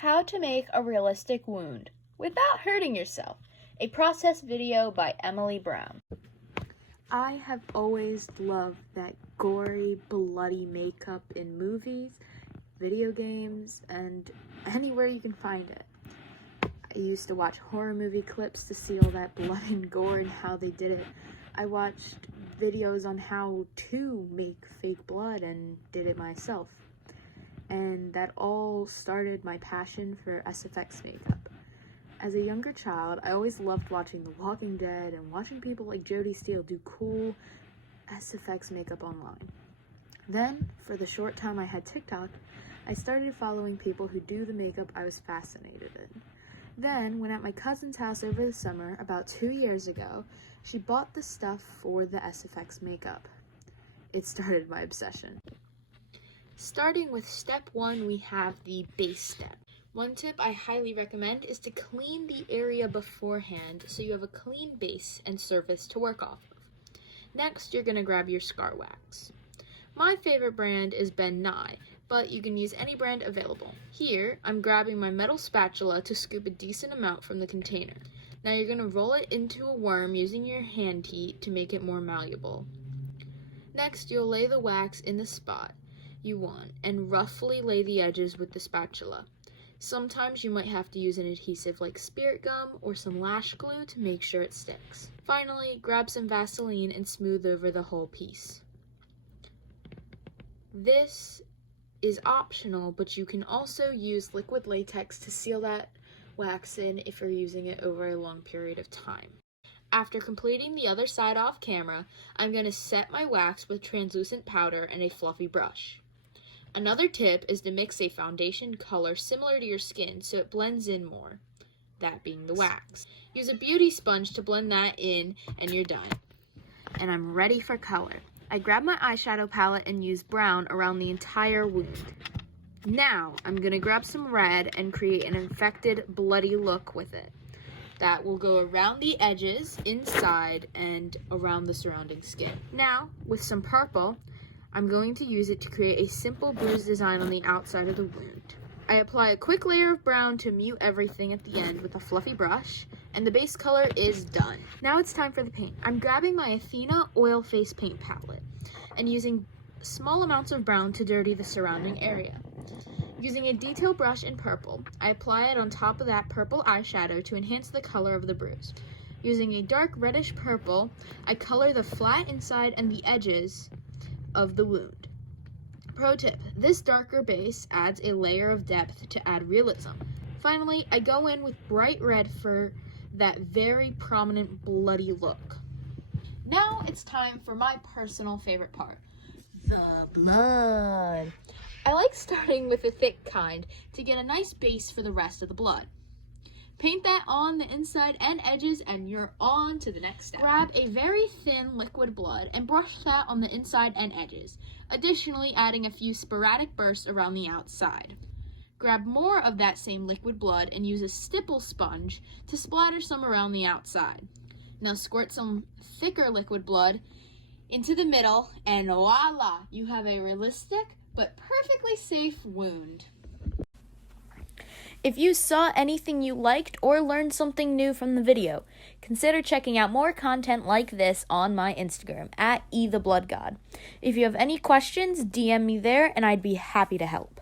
How to make a realistic wound without hurting yourself. A process video by Emily Brown. I have always loved that gory, bloody makeup in movies, video games, and anywhere you can find it. I used to watch horror movie clips to see all that blood and gore and how they did it. I watched videos on how to make fake blood and did it myself. And that all started my passion for SFX makeup. As a younger child, I always loved watching The Walking Dead and watching people like Jodie Steele do cool SFX makeup online. Then, for the short time I had TikTok, I started following people who do the makeup I was fascinated in. Then, when at my cousin's house over the summer, about 2 years ago, she bought the stuff for the SFX makeup. It started my obsession. Starting with step 1, we have the base step. One tip I highly recommend is to clean the area beforehand so you have a clean base and surface to work off of. Next, you're going to grab your scar wax. My favorite brand is Ben Nye, but you can use any brand available. Here, I'm grabbing my metal spatula to scoop a decent amount from the container. Now you're going to roll it into a worm using your hand heat to make it more malleable. Next, you'll lay the wax in the spot you want and roughly lay the edges with the spatula. Sometimes you might have to use an adhesive like spirit gum or some lash glue to make sure it sticks. Finally, grab some Vaseline and smooth over the whole piece. This is optional, but you can also use liquid latex to seal that wax in if you're using it over a long period of time. After completing the other side off camera, I'm going to set my wax with translucent powder and a fluffy brush. Another tip is to mix a foundation color similar to your skin so it blends in more, that being the wax. Use a beauty sponge to blend that in and you're done. And I'm ready for color. I grab my eyeshadow palette and use brown around the entire wound. Now I'm going to grab some red and create an infected, bloody look with it. That will go around the edges, inside, and around the surrounding skin. Now, with some purple, I'm going to use it to create a simple bruise design on the outside of the wound. I apply a quick layer of brown to mute everything at the end with a fluffy brush, and the base color is done. Now it's time for the paint. I'm grabbing my Athena Oil Face Paint palette and using small amounts of brown to dirty the surrounding area. Using a detail brush in purple, I apply it on top of that purple eyeshadow to enhance the color of the bruise. Using a dark reddish purple, I color the flat inside and the edges of the wound. Pro tip, this darker base adds a layer of depth to add realism. Finally, I go in with bright red for that very prominent bloody look. Now it's time for my personal favorite part, the blood. I like starting with a thick kind to get a nice base for the rest of the blood. Paint that on the inside and edges and you're on to the next step. Grab a very thin liquid blood and brush that on the inside and edges, additionally adding a few sporadic bursts around the outside. Grab more of that same liquid blood and use a stipple sponge to splatter some around the outside. Now squirt some thicker liquid blood into the middle and voila, you have a realistic but perfectly safe wound. If you saw anything you liked or learned something new from the video, consider checking out more content like this on my Instagram, @eTheBloodGod. If you have any questions, DM me there and I'd be happy to help.